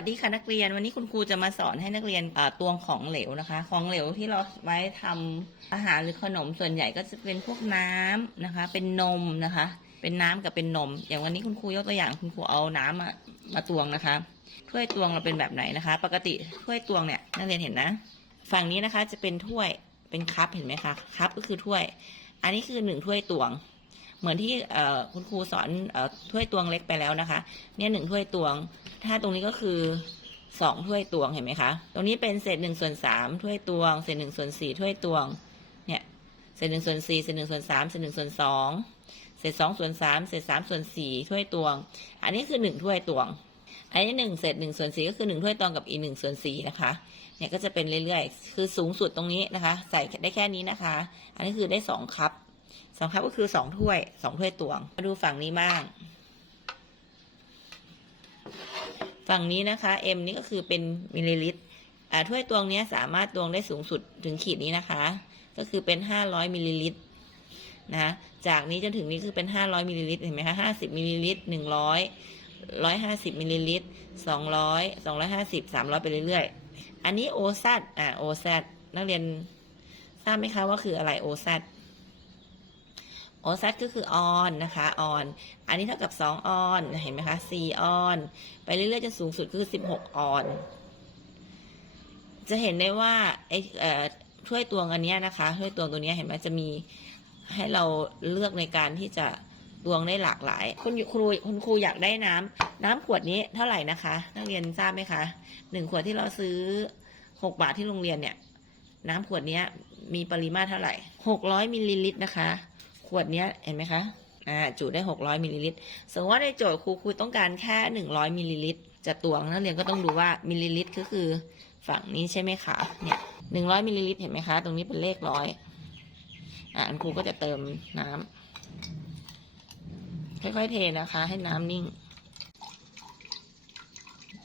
วัสดีค่ะนักเรียนวันนี้คุณครูจะมาสอนให้นักเรียนตวงของเหลวนะคะ ของเหลวที่เราไว้ทำอาหารหรือขนมส่วนใหญ่ก็จะเป็นพวกน้ำนะคะ เป็นนมนะคะ เป็นน้ำกับเป็นนม อย่างวันนี้คุณครูยกตัวอย่างคุณครูเอาน้ำมามาตวงนะคะถ้วยตวงเราเป็นแบบไหนนะคะ ปกติถ้วยตวงเนี่ยนักเรียนเห็นนะ ฝั่งนี้นะคะจะเป็นถ้วยเป็นคัพเห็นไหมคะคัพก็คือถ้วย อันนี้คือหนึ่งถ้วยตวง เหมือนที่คุณครูสอนอถ้วยตวงเล็กไปแล้วนะคะ เนี่ยหนึ่งถ้วยตวง ถ้าตรงนี้ก็คือสองถ้วยตวงเห็นไหมคะ ตรงนี้เป็นเศษหนึ่งส่วนสามถ้วยตวง เศษหนึ่งส่วนสี่ถ้วยตวง เนี่ย เศษหนึ่งส่วนสี่เศษหนึ่งส่วนสามเศษหนึ่งส่วนสองเศษสองส่วนสามเศษสามส่วนสี่ถ้วยตวง อันนี้คือหนึ่งถ้วยตวง อันนี้หนึ่งเศษหนึ่งส่วนสี่ก็คือหนึ่งถ้วยตวงกับอีกหนึ่งส่วนสี่นะคะ เนี่ยก็จะเป็นเรื่อยๆ คือสูงสุดตรงนี้นะคะ ใส่ได้แค่นี้นะคะ อันนี้คือได้สองคัพ สองคัพก็คือสองถ้วยสองถ้วยตวง มาดูฝั่งนี้บ้าง ฝั่งนี้นะคะ M นี่ก็คือเป็นมิลลิลิตรอ่าถ้วยตวงนี้สามารถตวงได้สูงสุดถึงขีดนี้นะคะ ก็คือเป็น500มิลลิลิตรนะจากนี้จนถึงนี้คือเป็น500มิลลิลิตรเห็นไหมคะ50มิลลิลิตร100 150มิลลิลิตร200 250 300ไปเรื่อยๆ อันนี้โอซัดอ่าโอซัดนักเรียนทราบไหมคะว่าคืออะไรโอซัด โอซัก็คือออนนะคะออน อันนี้เท่ากับ 2 ออน เห็นไหมคะ4ออน ไปเรื่อยๆจนสูงสุดคือ 16 ออน จะเห็นได้ว่าไอ้เอ่อถ้วยตวงอันเนี้ยนะคะถ้วยตวงตัวเนี้ยเห็นไหมจะมีให้เราเลือกในการที่จะตวงได้หลากหลาย คุณครูคุณครูอยากได้น้ำน้ำขวดนี้เท่าไหร่นะคะ นักเรียนทราบไหมคะหนึ่งขวดที่เราซื้อ 6 บาทที่โรงเรียนเนี่ย น้ำขวดนี้มีปริมาตรเท่าไหร่600มิลลิลิตรนะคะ ขวดเนี้ยเห็นไหมคะอ่าจุได้ 600มิลลิลิตรสมมติว่าในโจทย์ครูครูต้องการแค่ 100มิลลิลิตรจะตวงนักเรียนก็ต้องดูว่ามิลลิลิตรก็คือฝั่งนี้ใช่ไหมคะเนี่ย100มิลลิลิตรเห็นไหมคะ ตรงนี้เป็นเลขร้อยอ่าอันครูก็จะเติมน้ำค่อยๆเทนะคะ ให้น้ำนิ่ง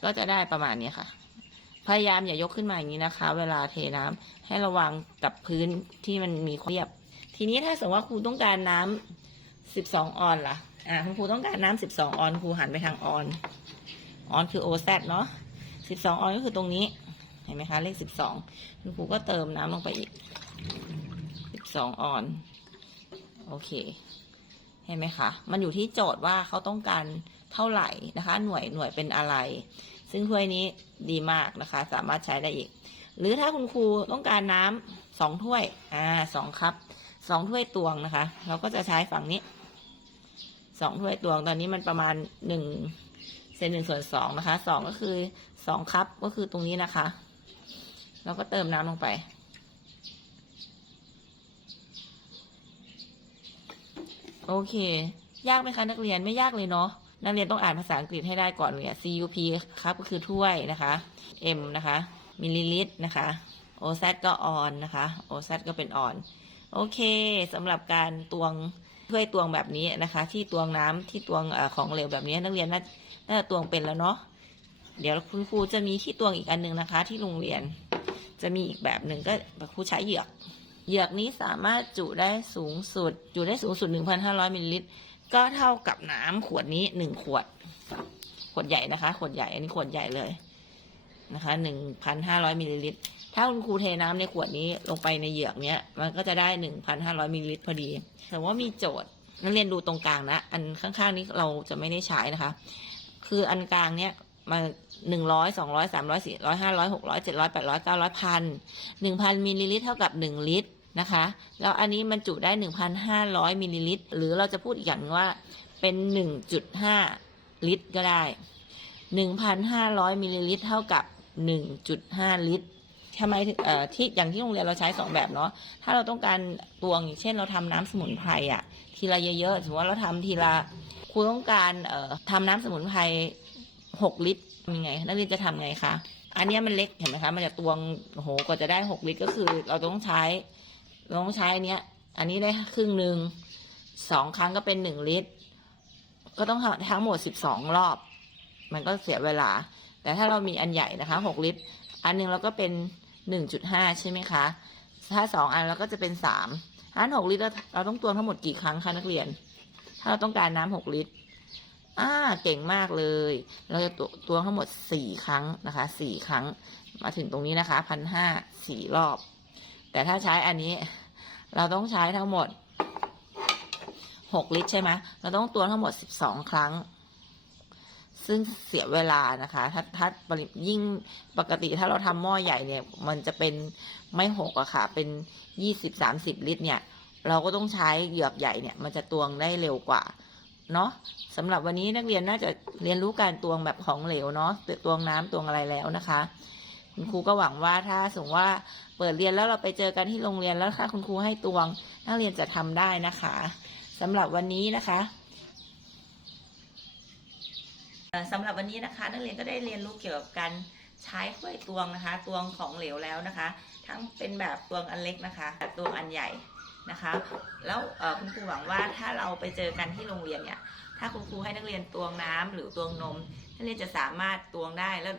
ก็จะได้ประมาณนี้ค่ะ พยายามอย่ายกขึ้นมาอย่างนี้นะคะ เวลาเทน้ำให้ระวังกับพื้นที่มันมีความเรียบ ทีนี้ถ้าสมมติว่าครูต้องการน้ำสิบสองออนล่ะ อ่าคุณครูต้องการน้ำสิบสองออนครูหันไปทางออน ออนคือโอแซดเนาะสิบสองออนก็คือตรงนี้ เห็นไหมคะเลขสิบสองคุณครูก็เติมน้ำลงไปอีกสิบสองออน โอเค เห็นไหมคะ มันอยู่ที่โจทย์ว่าเขาต้องการเท่าไหร่นะคะ หน่วยหน่วยเป็นอะไร ซึ่งถ้วยนี้ดีมากนะคะ สามารถใช้ได้อีก หรือถ้าคุณครูต้องการน้ำสองถ้วย อ่าสองคัพ สองถ้วยตวงนะคะ เราก็จะใช้ฝั่งนี้สองถ้วยตวงตอนนี้มันประมาณหนึ่งเซนหนึ่งส่วนสองนะคะสองก็คือสองคัพก็คือตรงนี้นะคะ เราก็เติมน้ำลงไป โอเค ยากไหมคะนักเรียนไม่ยากเลยเนาะนักเรียนต้องอ่านภาษาอังกฤษให้ได้ก่อนเลย CUP ครับก็คือถ้วยนะคะ M นะคะมิลลิลิตรนะคะ OZ ก็ออนนะคะ OZ ก็เป็นออน โอเคสำหรับการตวงถ้วยตวงแบบนี้นะคะ ที่ตวงน้ำที่ตวงอของเหลวแบบนี้นักเรียนน่าน่าจะตวงเป็นแล้วเนาะเดี๋ยวคุณครูจะมีที่ตวงอีกอันหนึ่งนะคะ ที่โรงเรียน จะมีอีกแบบหนึ่งก็ครูใช้เหยือกเหยือกนี้สามารถจุได้สูงสุด จุได้สูงสุด 1,500มิลลิลิตรก็เท่ากับน้ำขวดนี้หนึ่งขวด ขวดใหญ่นะคะ ขวดใหญ่อันนี้ขวดใหญ่เลยนะคะหนึ่งพันห้าร้อยมิลลิลิตร ถ้าคุณครูเทน้ำในขวดนี้ลงไปในเหยือกเนี้ย มันก็จะได้หนึ่งพันห้าร้อยมิลลิลิตรพอดีแต่ว่ามีโจทย์นักเรียนดูตรงกลางนะ อันข้างๆนี้เราจะไม่ได้ใช้นะคะ คืออันกลางเนี้ยมาหนึ่งร้อยสองร้อยสามร้อยสี่ร้อยห้าร้อยหกร้อยเจ็ดร้อยแปดร้อยเก้าร้อยพันหนึ่งพันมิลลิลิตรเท่ากับหนึ่งลิตรนะคะ แล้วอันนี้มันจุได้หนึ่งพันห้าร้อยมิลลิลิตร หรือเราจะพูดอีกอย่างว่าเป็นหนึ่งจุดห้าลิตรก็ได้หนึ่งพันห้าร้อยมิลลิลิตรเท่ากับหนึ่งจุดห้าลิตร ทำไมเอ่อที่อย่างที่โรงเรียนเราใช้สองแบบเนาะถ้าเราต้องการตวงอย่างเช่นเราทำน้ำสมุนไพรอะทีละเยอะๆสมมติว่าเราทำทีละครูต้องการเอ่อทำน้ำสมุนไพรหกลิตรทำยังไง นักเรียนจะทำไงคะอันเนี้ยมันเล็กเห็นไหมคะมันจะตวงโหกว่าจะได้หกลิตรก็คือ เราต้องใช้เราต้องใช้อันเนี้ย อันนี้ได้ครึ่งหนึ่งสองครั้งก็เป็นหนึ่งลิตร ก็ต้องทั้งหมดสิบสองรอบ มันก็เสียเวลา แต่ถ้าเรามีอันใหญ่นะคะหกลิตร อันหนึ่งเราก็เป็น หนึ่งจุดห้าใช่ไหมคะ ถ้าสองอันเราก็จะเป็นสามอันหกลิตรเราเราต้องตวงทั้งหมดกี่ครั้งคะนักเรียน ถ้าเราต้องการน้ำหกลิตรอ่าเก่งมากเลย เราจะตวตัวทั้งหมดสี่ครั้งนะคะสี่ครั้ง มาถึงตรงนี้นะคะพันห้าสี่รอบ แต่ถ้าใช้อันนี้ เราต้องใช้ทั้งหมดหกลิตรใช่ไหมเราต้องตัวทั้งหมดสิบสองครั้ง ซึ่งเสียเวลานะคะ ถ้าถ้าปริยิ่งปกติถ้าเราทำหม้อใหญ่เนี่ย มันจะเป็นไม่หกอะค่ะ เป็นยี่สิบสามสิบลิตรเนี่ย เราก็ต้องใช้เหยือกใหญ่เนี่ย มันจะตวงได้เร็วกว่า เนาะสำหรับวันนี้นักเรียนน่าจะเรียนรู้การตวงแบบของเหลวเนาะตวงน้ำตวงอะไรแล้วนะคะคุณครูก็หวังว่าถ้าสมมติว่าเปิดเรียนแล้วเราไปเจอกันที่โรงเรียนแล้วถ้าคุณครูให้ตวงนักเรียนจะทำได้นะคะสำหรับวันนี้นะคะ สำหรับวันนี้นะคะนักเรียนก็ได้เรียนรู้เกี่ยวกับการใช้ถ้วยตวงนะคะ ตวงของเหลวแล้วนะคะ ทั้งเป็นแบบตวงอันเล็กนะคะแบบตวงอันใหญ่นะคะ แล้วคุณครูหวังว่าถ้าเราไปเจอกันที่โรงเรียนเนี่ยถ้าคุณครูให้นักเรียนตวงน้ำหรือตวงนมนักเรียนจะสามารถตวงได้แล้ว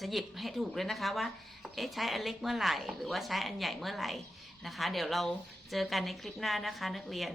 จะหยิบให้ถูกเลยนะคะว่าเอ๊ะใช้อันเล็กเมื่อไหร่ หรือว่าใช้อันใหญ่เมื่อไหร่นะคะ เดี๋ยวเราเจอกันในคลิปหน้านะคะ นักเรียน